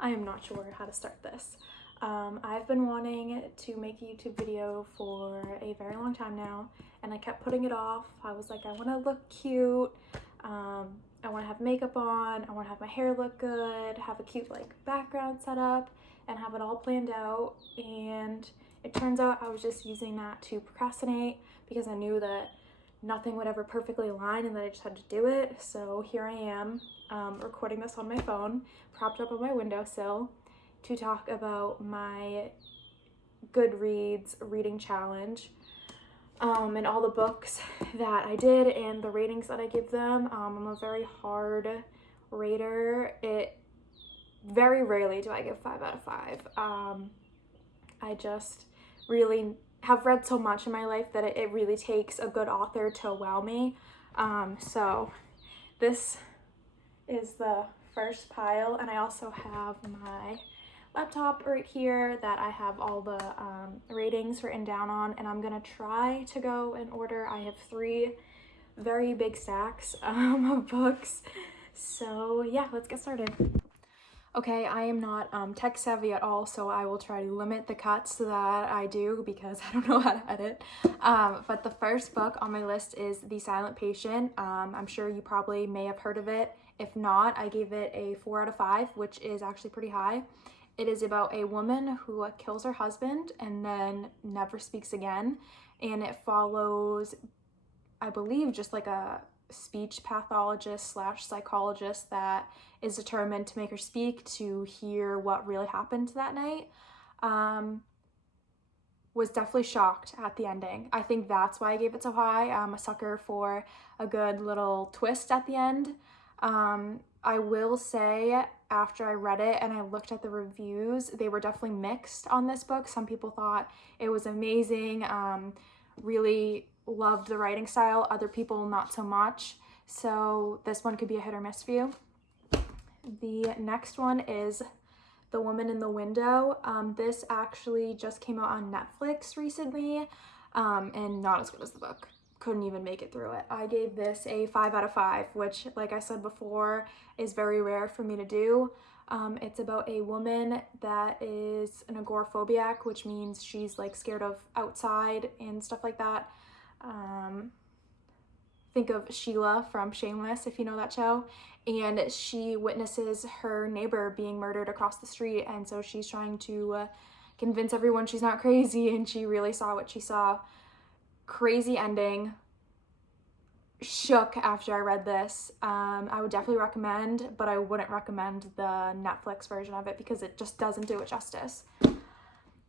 I am not sure how to start this. I've been wanting to make a YouTube video for a very long time now, and I kept putting it off. I was like, I want to look cute, I want to have makeup on, I want to have my hair look good, have a cute like background set up, and have it all planned out. And it turns out I was just using that to procrastinate because I knew that nothing would ever perfectly align and that I just had to do it. So here I am, recording this on my phone, propped up on my windowsill, to talk about my Goodreads reading challenge, and all the books that I did and the ratings that I give them. I'm a very hard rater. Very rarely do I give 5 out of 5. I just really have read so much in my life that it really takes a good author to wow me. So this is the first pile, and I also have my laptop right here that I have all the ratings written down on, and I'm gonna try to go in order. I have 3 very big stacks of books, so yeah, let's get started. Okay, I am not tech savvy at all, so I will try to limit the cuts that I do because I don't know how to edit. But the first book on my list is The Silent Patient. I'm sure you probably may have heard of it. If not, I gave it a 4 out of 5, which is actually pretty high. It is about a woman who kills her husband and then never speaks again. And it follows, I believe, just like a speech pathologist / psychologist that is determined to make her speak to hear what really happened that night. Was definitely shocked at the ending. I think that's why I gave it so high. I'm a sucker for a good little twist at the end. I will say, after I read it and I looked at the reviews, they were definitely mixed on this book. Some people thought it was amazing, really loved the writing style. Other people not so much. So this one could be a hit or miss for you. The next one is The Woman in the Window. This actually just came out on Netflix recently, and not as good as the book. Couldn't even make it through it. I gave this a 5 out of 5, which, like I said before, is very rare for me to do. It's about a woman that is an agoraphobiac, which means she's like scared of outside and stuff like that. Think of Sheila from Shameless, if you know that show. And she witnesses her neighbor being murdered across the street, and so she's trying to convince everyone she's not crazy, and she really saw what she saw. Crazy ending. Shook after I read this. I would definitely recommend, but I wouldn't recommend the Netflix version of it because it just doesn't do it justice.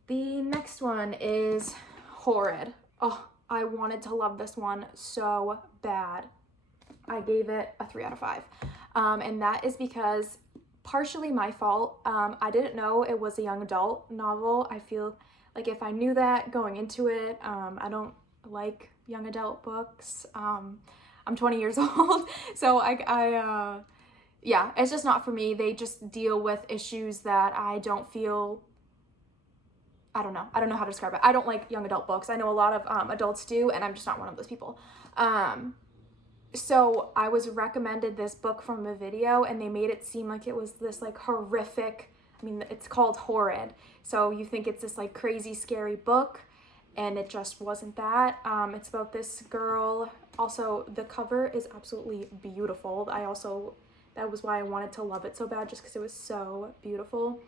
The next one is Horrid. Oh, I wanted to love this one so bad. I gave it a 3 out of 5. And that is because partially my fault. I didn't know it was a young adult novel. I feel like if I knew that going into it, I don't like young adult books. I'm 20 years old, so yeah, it's just not for me. They just deal with issues that I don't feel, I don't know how to describe it. I don't like young adult books. I know a lot of adults do, and I'm just not one of those people. So I was recommended this book from a video, and they made it seem like it was this like horrific, I mean, it's called Horrid, so you think it's this like crazy scary book, and it just wasn't that. It's about this girl. Also, the cover is absolutely beautiful. That was why I wanted to love it so bad, just because it was so beautiful.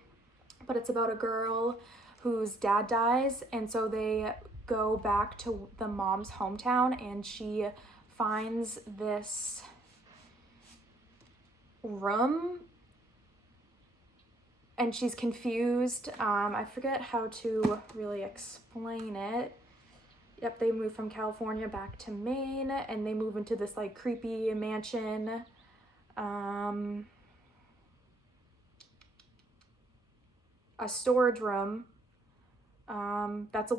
But it's about a girl whose dad dies, and so they go back to the mom's hometown, and she finds this room, and she's confused. I forget how to really explain it. Yep, they move from California back to Maine, and they move into this like creepy mansion. A storage room. It's a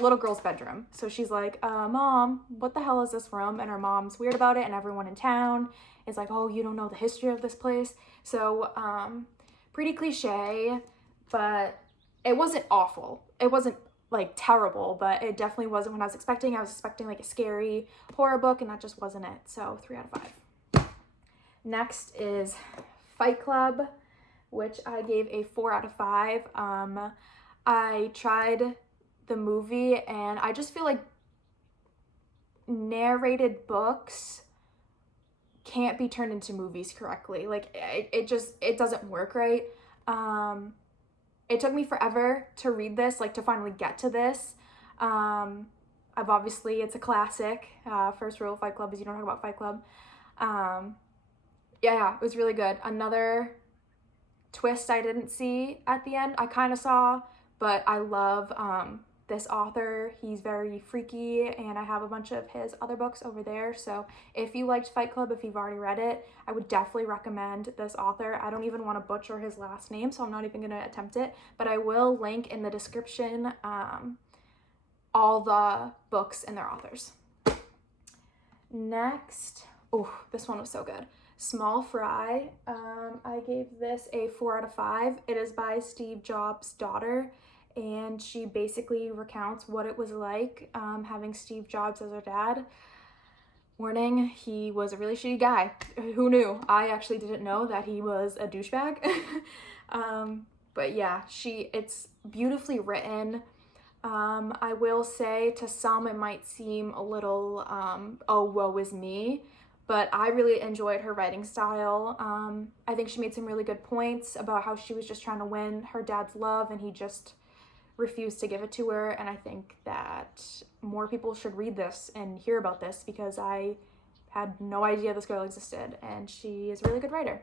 little girl's bedroom. So she's like, Mom, what the hell is this room? And her mom's weird about it, and everyone in town is like, oh, you don't know the history of this place. So, pretty cliche, but it wasn't awful. It wasn't like terrible, but it definitely wasn't what I was expecting. I was expecting like a scary horror book, and that just wasn't it. So 3 out of 5. Next is Fight Club. which I gave a 4 out of 5. I tried the movie, and I just feel like narrated books can't be turned into movies correctly. Like, it doesn't work right. It took me forever to read this, like to finally get to this. It's a classic. First rule of Fight Club is you don't talk about Fight Club. Yeah, it was really good. Another twist I didn't see at the end, I kind of saw, but I love this author. He's very freaky, and I have a bunch of his other books over there. So if you liked Fight Club, if you've already read it, I would definitely recommend this author. I don't even want to butcher his last name, so I'm not even going to attempt it, but I will link in the description all the books and their authors. Next, this one was so good. Small Fry. I gave this a 4 out of 5. It is by Steve Jobs' daughter, and she basically recounts what it was like having Steve Jobs as her dad. Warning, he was a really shitty guy. Who knew? I actually didn't know that he was a douchebag. But yeah, it's beautifully written. I will say to some it might seem a little, oh, woe is me, but I really enjoyed her writing style. I think she made some really good points about how she was just trying to win her dad's love and he just refused to give it to her. And I think that more people should read this and hear about this, because I had no idea this girl existed, and she is a really good writer.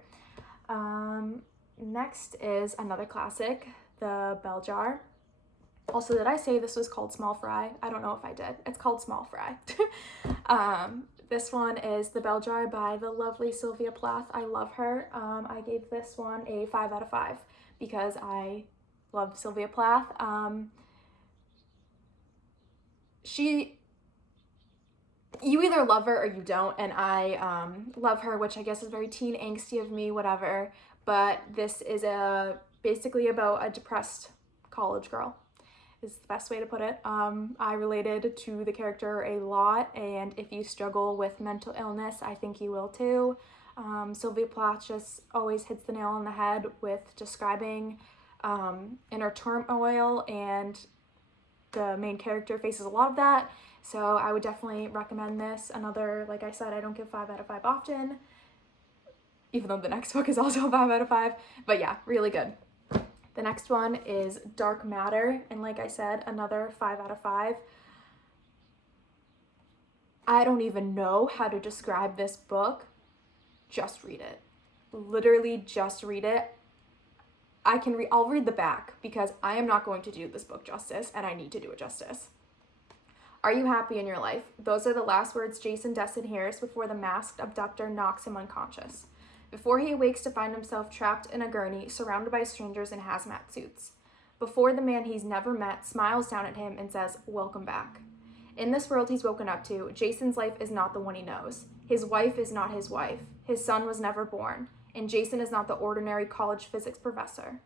Next is another classic, The Bell Jar. Also, did I say this was called Small Fry? I don't know if I did. It's called Small Fry. This one is The Bell Jar by the lovely Sylvia Plath. I love her. I gave this one a 5 out of 5 because I love Sylvia Plath. You either love her or you don't, and I love her, which I guess is very teen angsty of me, whatever. But this is basically about a depressed college girl, is the best way to put it. I related to the character a lot, and if you struggle with mental illness, I think you will too. Sylvia Plath just always hits the nail on the head with describing inner turmoil, and the main character faces a lot of that. So I would definitely recommend this. Another, like I said, I don't give 5 out of 5 often, even though the next book is also a 5 out of 5. But yeah, really good. The next one is Dark Matter, and like I said, another 5 out of 5. I don't even know how to describe this book. Just read it. Literally just read it. I'll read the back because I am not going to do this book justice, and I need to do it justice. Are you happy in your life? Those are the last words Jason Destin hears before the masked abductor knocks him unconscious. Before he awakes to find himself trapped in a gurney, surrounded by strangers in hazmat suits. Before the man he's never met smiles down at him and says, "Welcome back." In this world he's woken up to, Jason's life is not the one he knows. His wife is not his wife. His son was never born. And Jason is not the ordinary college physics professor.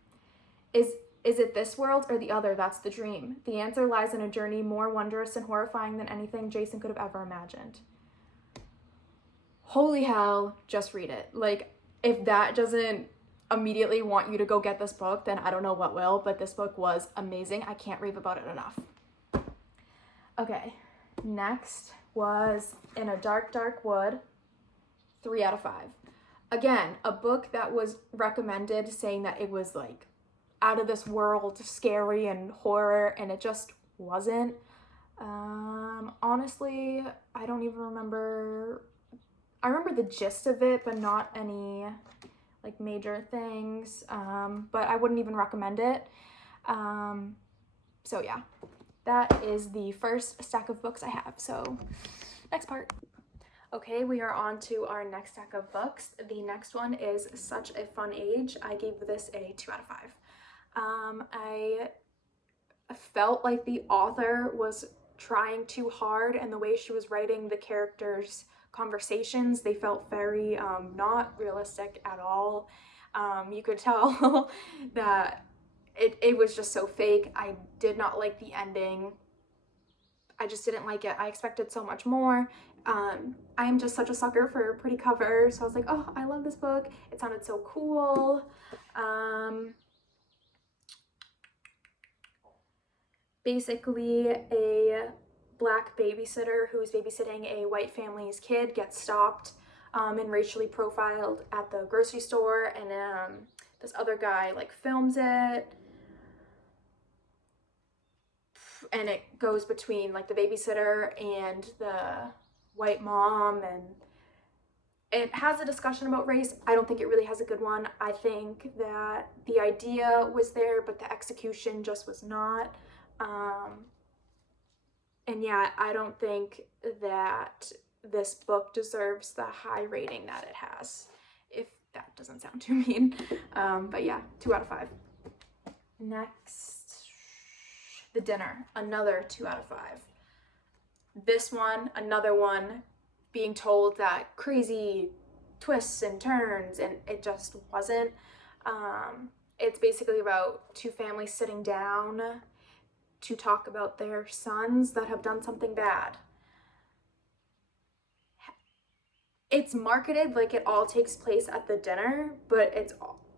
Is it this world or the other that's the dream? The answer lies in a journey more wondrous and horrifying than anything Jason could have ever imagined. Holy hell, just read it. Like, if that doesn't immediately want you to go get this book, then I don't know what will, but this book was amazing. I can't rave about it enough. Okay, next was In a Dark, Dark Wood, 3 out of 5. Again, a book that was recommended saying that it was like out of this world, scary and horror, and it just wasn't. Honestly, I don't even remember. I remember the gist of it, but not any like major things. But I wouldn't even recommend it. So yeah, that is the first stack of books I have. So next part. Okay, we are on to our next stack of books. The next one is Such a Fun Age. I gave this a 2 out of 5. I felt like the author was trying too hard, and the way she was writing the characters' conversations, they felt very not realistic at all. You could tell that it was just so fake. I did not like the ending. I just didn't like it. I expected so much more. I am just such a sucker for pretty covers, so I was like, oh, I love this book. It sounded so cool. Basically, a black babysitter who is babysitting a white family's kid gets stopped and racially profiled at the grocery store, and this other guy like films it, and it goes between like the babysitter and the white mom, and it has a discussion about race. I don't think it really has a good one. I think that the idea was there, but the execution just was not. And yeah, I don't think that this book deserves the high rating that it has, if that doesn't sound too mean. But yeah, 2 out of 5. Next, The Dinner, another 2 out of 5. This one, another one, being told that crazy twists and turns, and it just wasn't. It's basically about 2 families sitting down to talk about their sons that have done something bad. It's marketed like it all takes place at the dinner, but it's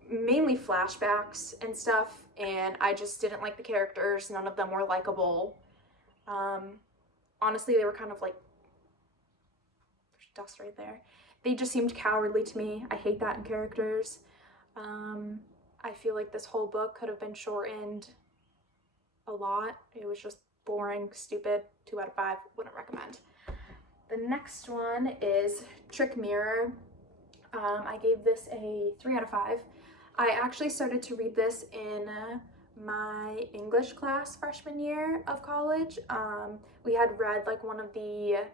mainly flashbacks and stuff, and I just didn't like the characters. None of them were likable. Honestly, they were kind of like, there's dust right there. They just seemed cowardly to me. I hate that in characters. I feel like this whole book could have been shortened a lot. It was just boring, stupid. 2 out of 5, wouldn't recommend. The next one is Trick Mirror. I gave this a 3 out of 5. I actually started to read this in my English class freshman year of college. We had read like one of the,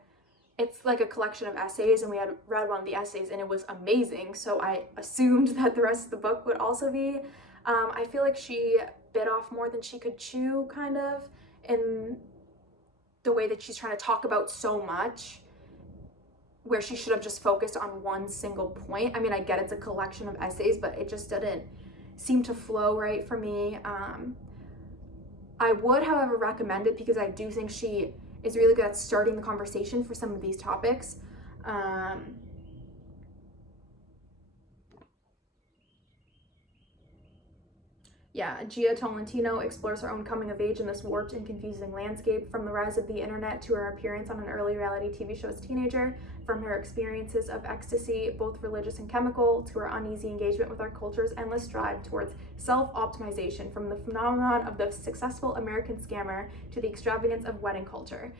it's like a collection of essays, and we had read one of the essays and it was amazing, so I assumed that the rest of the book would also be. I feel like she bit off more than she could chew, kind of, in the way that she's trying to talk about so much, where she should have just focused on one single point. I mean, I get it's a collection of essays, but it just didn't seem to flow right for me. I would, however, recommend it because I do think she is really good at starting the conversation for some of these topics. Yeah, Gia Tolentino explores her own coming of age in this warped and confusing landscape, from the rise of the internet to her appearance on an early reality TV show as a teenager, from her experiences of ecstasy, both religious and chemical, to her uneasy engagement with our culture's endless drive towards self-optimization, from the phenomenon of the successful American scammer to the extravagance of wedding culture.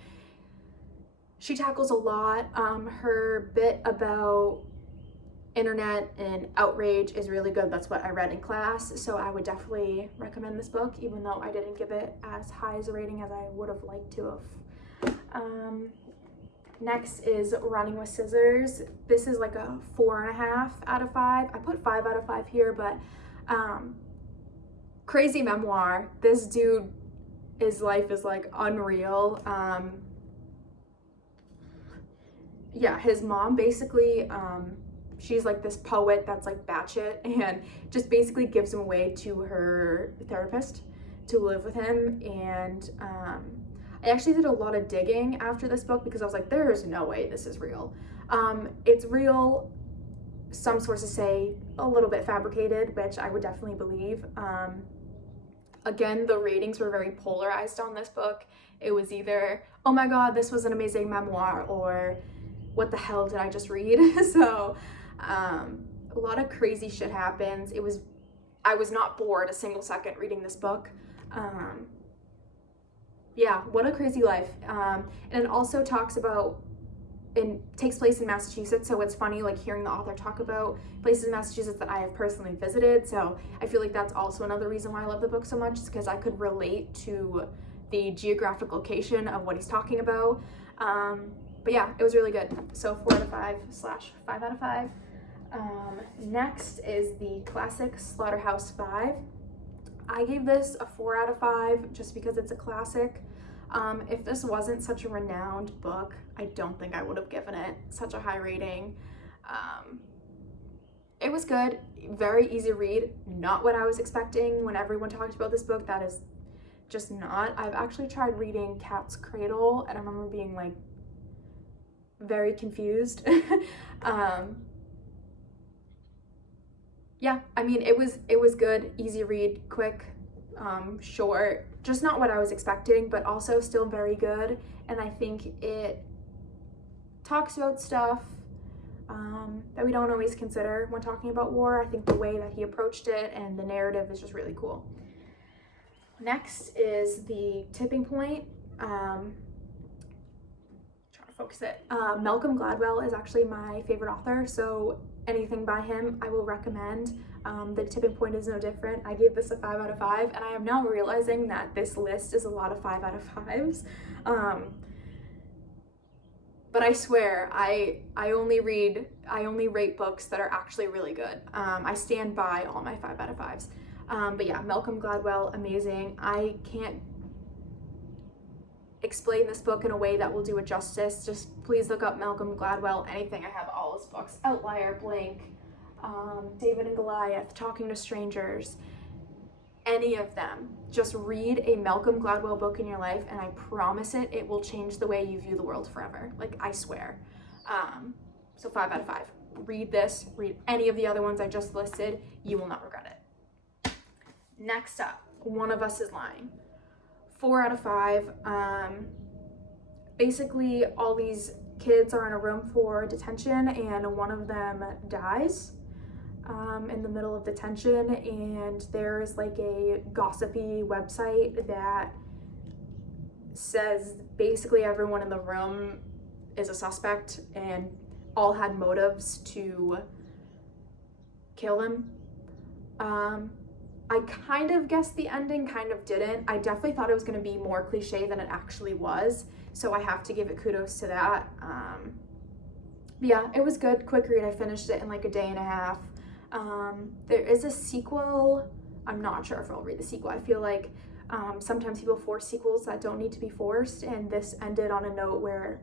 She tackles a lot. Her bit about internet and outrage is really good. That's what I read in class, so I would definitely recommend this book, even though I didn't give it as high as a rating as I would have liked to have. Next is Running with Scissors. This is like a 4.5 out of 5. I put 5 out of 5 here, but crazy memoir. This dude, his life is like unreal. Yeah, his mom basically, she's like this poet that's like batshit, and just basically gives him away to her therapist to live with him. And I actually did a lot of digging after this book because I was like, there is no way this is real. It's real. Some sources say a little bit fabricated, which I would definitely believe. Again, the ratings were very polarized on this book. It was either, oh my god, this was an amazing memoir, or what the hell did I just read? So a lot of crazy shit happens. I was not bored a single second reading this book. Yeah, what a crazy life. And it also talks about, and takes place in Massachusetts, so it's funny like hearing the author talk about places in Massachusetts that I have personally visited. So I feel like that's also another reason why I love the book so much, is because I could relate to the geographic location of what he's talking about. But yeah, it was really good. So 4 out of 5 / 5 out of 5. Next is the classic Slaughterhouse Five. I gave this a 4 out of 5 just because it's a classic. If this wasn't such a renowned book, I don't think I would have given it such a high rating. It was good, very easy read, not what I was expecting when everyone talked about this book. That is just not. I've actually tried reading Cat's Cradle, and I remember being like, very confused. Yeah, I mean, it was good, easy read, quick, short, just not what I was expecting, but also still very good. And I think it talks about stuff that we don't always consider when talking about war. I think the way that he approached it and the narrative is just really cool. Next is The Tipping Point. Trying to focus it. Malcolm Gladwell is actually my favorite author, so anything by him I will recommend. The Tipping Point is no different. I gave this a 5 out of 5, and I am now realizing that this list is a lot of 5 out of 5s. But I swear, I only rate books that are actually really good. I stand by all my 5 out of 5s. But yeah, Malcolm Gladwell, amazing. I can't explain this book in a way that will do it justice. Just please look up Malcolm Gladwell, anything. I have all his books. Outlier, Blank, David and Goliath, Talking to Strangers, any of them. Just read a Malcolm Gladwell book in your life, and I promise it will change the way you view the world forever. Like, I swear. So 5 out of 5. Read this, read any of the other ones I just listed. You will not regret it. Next up, One of Us is Lying. 4 out of 5. Basically, all these kids are in a room for detention, and one of them dies in the middle of detention, and there's like a gossipy website that says basically everyone in the room is a suspect and all had motives to kill him. I kind of guessed the ending, kind of didn't. I definitely thought it was going to be more cliche than it actually was, so I have to give it kudos to that. Yeah, it was good, quick read. I finished it in like a day and a half. There is a sequel. I'm not sure if I'll read the sequel. I feel like sometimes people force sequels that don't need to be forced, and this ended on a note where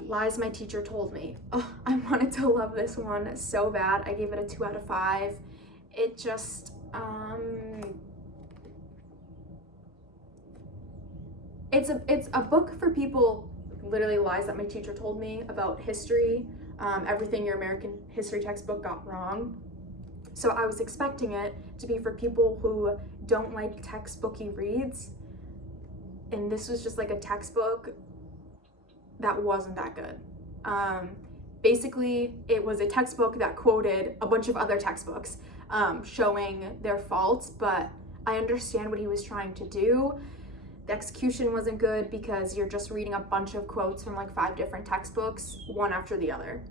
Lies My Teacher Told Me. Oh, I wanted to love this one so bad. I gave it a 2 out of 5. It just, it's a book for people, literally lies that my teacher told me about history, everything your American history textbook got wrong. So I was expecting it to be for people who don't like textbooky reads, and this was just like a textbook that wasn't that good. Basically, it was a textbook that quoted a bunch of other textbooks, showing their faults, but I understand what he was trying to do. The execution wasn't good because you're just reading a bunch of quotes from like 5 different textbooks, one after the other.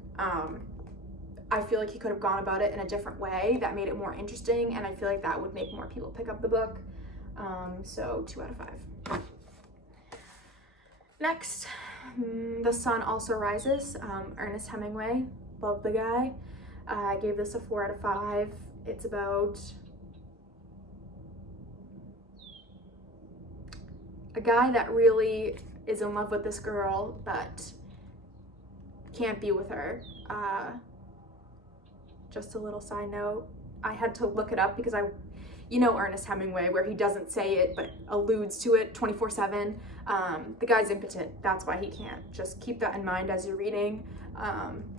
I feel like he could have gone about it in a different way that made it more interesting, and I feel like that would make more people pick up the book. So 2 out of 5. Next, The Sun Also Rises, Ernest Hemingway. Love the guy. I gave this a 4 out of 5. It's about a guy that really is in love with this girl but can't be with her. Just a little side note, I had to look it up because you know Ernest Hemingway, where he doesn't say it but alludes to it 24/7. The guy's impotent, that's why he can't. Just keep that in mind as you're reading.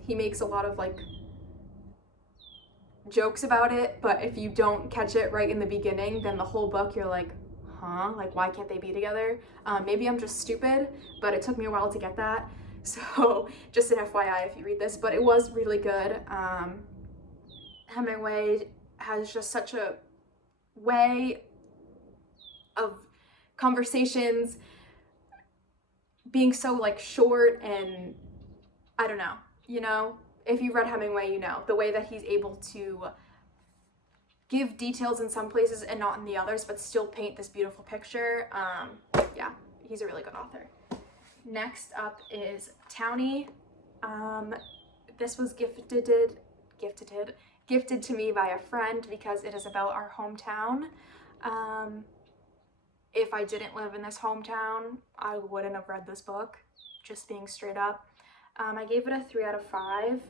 He makes a lot of like jokes about it, but if you don't catch it right in the beginning, then the whole book you're like, huh, like why can't they be together? Maybe I'm just stupid, but it took me a while to get that. So just an FYI if you read this, but it was really good. Hemingway has just such a way of conversations being so like short, and I don't know, you know, if you read Hemingway, you know the way that he's able to give details in some places and not in the others, but still paint this beautiful picture. Yeah, he's a really good author. Next up is Townie. This was gifted to me by a friend because it is about our hometown. If I didn't live in this hometown, I wouldn't have read this book, just being straight up. I gave it a 3 out of 5.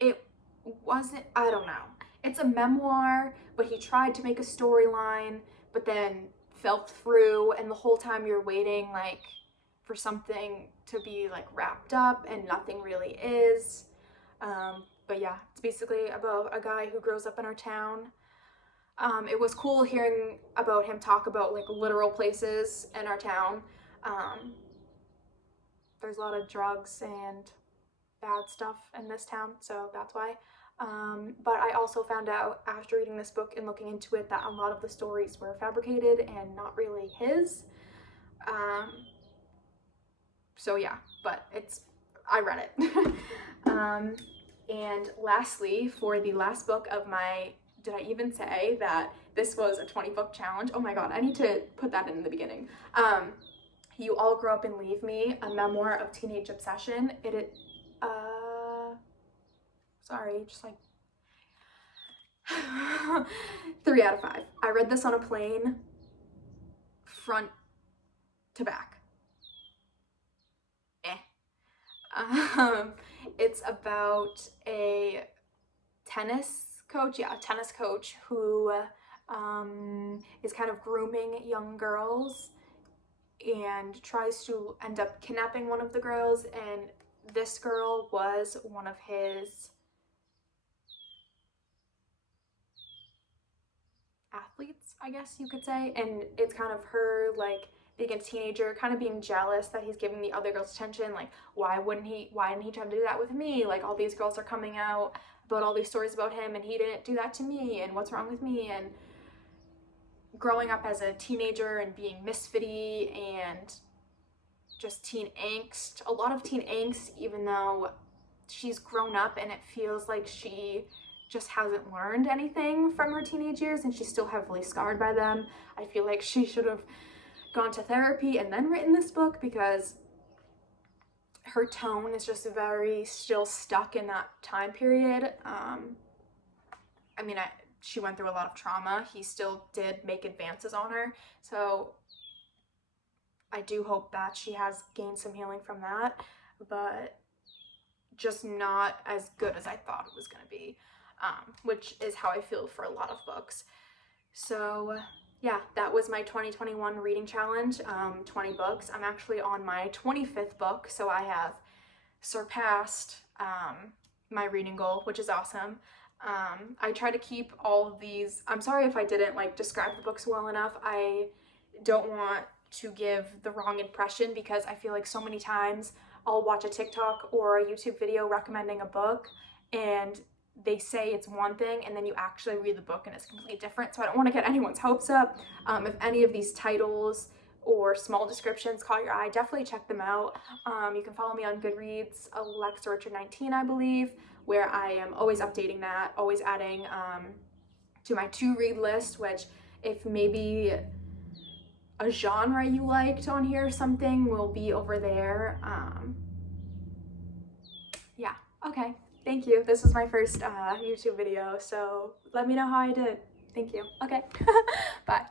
It wasn't, I don't know. it's a memoir, but he tried to make a storyline, but then fell through, and the whole time you're waiting like for something to be like wrapped up, and nothing really is. But yeah, it's basically about a guy who grows up in our town. It was cool hearing about him talk about like literal places in our town. There's a lot of drugs and bad stuff in this town, so that's why. But I also found out after reading this book and looking into it that a lot of the stories were fabricated and not really his. So yeah, but I read it. And lastly, for the last book of my, did I even say that this was a 20-book challenge? Oh my god, I need to put that in the beginning. You All Grow Up and Leave Me, a memoir of teenage obsession. Sorry, just like 3 out of 5. I read this on a plane, front to back. It's about a tennis coach, who is kind of grooming young girls and tries to end up kidnapping one of the girls, and this girl was one of his athletes, I guess you could say. And it's kind of her like being a teenager, kind of being jealous that he's giving the other girls attention, like why didn't he try to do that with me? Like all these girls are coming out about all these stories about him and he didn't do that to me, and what's wrong with me? And growing up as a teenager and being misfitty and just teen angst, a lot of teen angst, even though she's grown up, and it feels like she just hasn't learned anything from her teenage years and she's still heavily scarred by them. I feel like she should have gone to therapy and then written this book, because her tone is just very still stuck in that time period. I mean, she went through a lot of trauma. He still did make advances on her, so I do hope that she has gained some healing from that, but just not as good as I thought it was going to be, which is how I feel for a lot of books. So yeah, that was my 2021 reading challenge, 20 books. I'm actually on my 25th book, so I have surpassed my reading goal, which is awesome. I try to keep all of these. I'm sorry if I didn't like describe the books well enough. I don't want to give the wrong impression, because I feel like so many times I'll watch a TikTok or a YouTube video recommending a book and they say it's one thing and then you actually read the book and it's completely different. So I don't want to get anyone's hopes up. If any of these titles or small descriptions caught your eye, definitely check them out. You can follow me on Goodreads, Alexa Richard 19, I believe, where I am always updating that, always adding to my to-read list, which if maybe a genre you liked on here or something will be over there. Yeah, okay. Thank you. This was my first YouTube video, so let me know how I did. Thank you. Okay, bye.